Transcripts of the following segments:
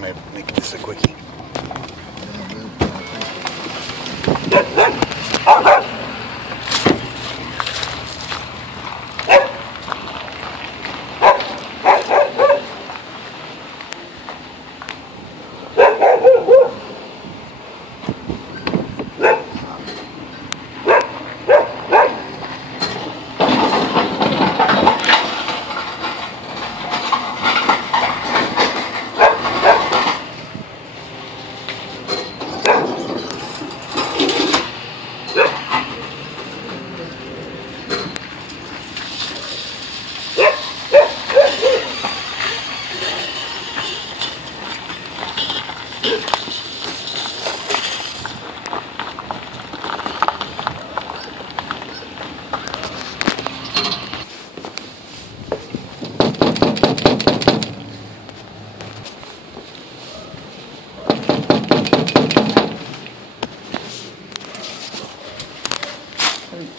Let me make this a quickie.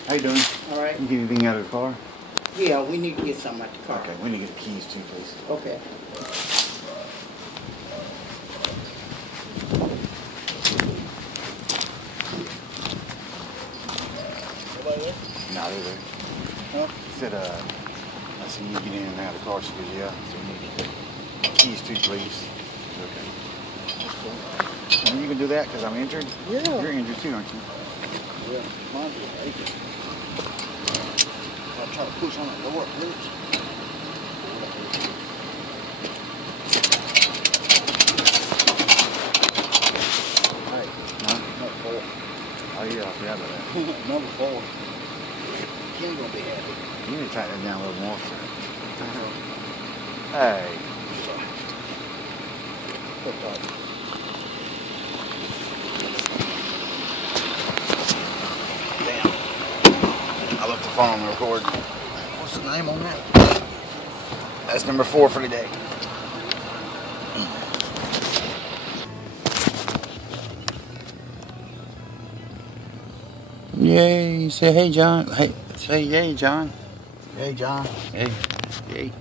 How you doing? All right. Can you get anything out of the car? Yeah, we need to get something out the car. Okay, we need to get the keys too, please. Okay. No, they're there. Huh? He said, I said, you get in and out of the car. She goes, yeah. So we need to get the keys too, please. Okay. And you can do that because I'm injured? Yeah. You're injured too, aren't you? Yeah, mine's aching. I'll try to push on that door, please. Hey, No? number 4. Oh, yeah, I forgot about that. Number 4. Ken's gonna be happy. You need to tighten that down a little more, sir. Hey. Put that. I left the phone on the record. What's the name on that? That's number 4 for today. Yay. Say hey, John. Hey. Say yay, John. Hey, John. Hey. Yay.